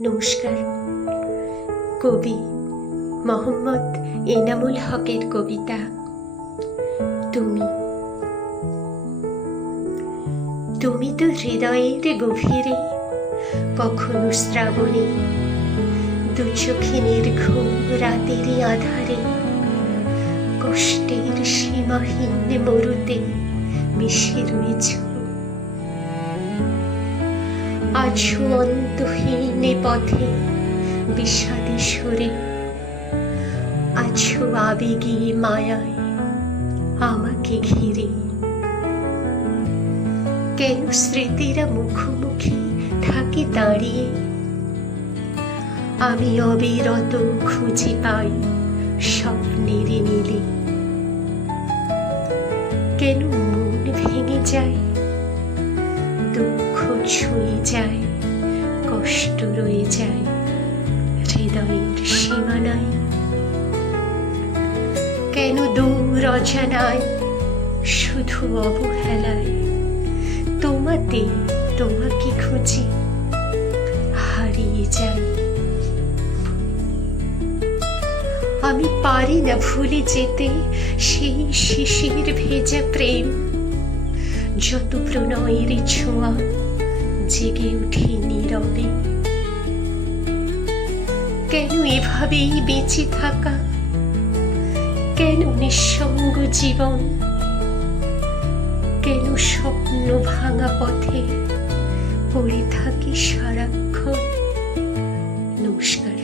নমস্কার। কবি মোহাম্মদ এনামুল হকের কবিতা তুমি। তুমি তো হৃদয়ের গভীরে কখনো শ্রাবণে, দু চোখে নির্ঘুম রাতেরই আধারে, কষ্টের সীমাহীন মরুতে মিশে রয়েছ। আছো অন্তহীন পথে বিষাদে সরে, আছো আবেগে মায়ায় আমাকে ঘিরে। কেন স্মৃতিরা মুখোমুখি থাকে দাঁড়িয়ে, আমি অবিরত খুঁজে পাই স্বপ্নের নীলে। কেন মন ভেঙে যায়, দুঃখ ছুঁয়ে যায়, কষ্ট রয়ে যায় হৃদয়ের সীমানায়। কেন দূর অজানায় শুধু অবহেলায় তোমাকে খুঁজি হারিয়ে যাই। আমি পারি না ভুলে যেতে সেই শিশির ভেজা প্রেম, যত প্রণয়ের ছোঁয়া জেগে উঠে নীরবে। কেন এভাবেই বেঁচে থাকা, কেন নিঃসঙ্গ জীবন, কেন স্বপ্ন ভাঙা পথে পড়ে থাকি সারাক্ষণ। নমস্কার।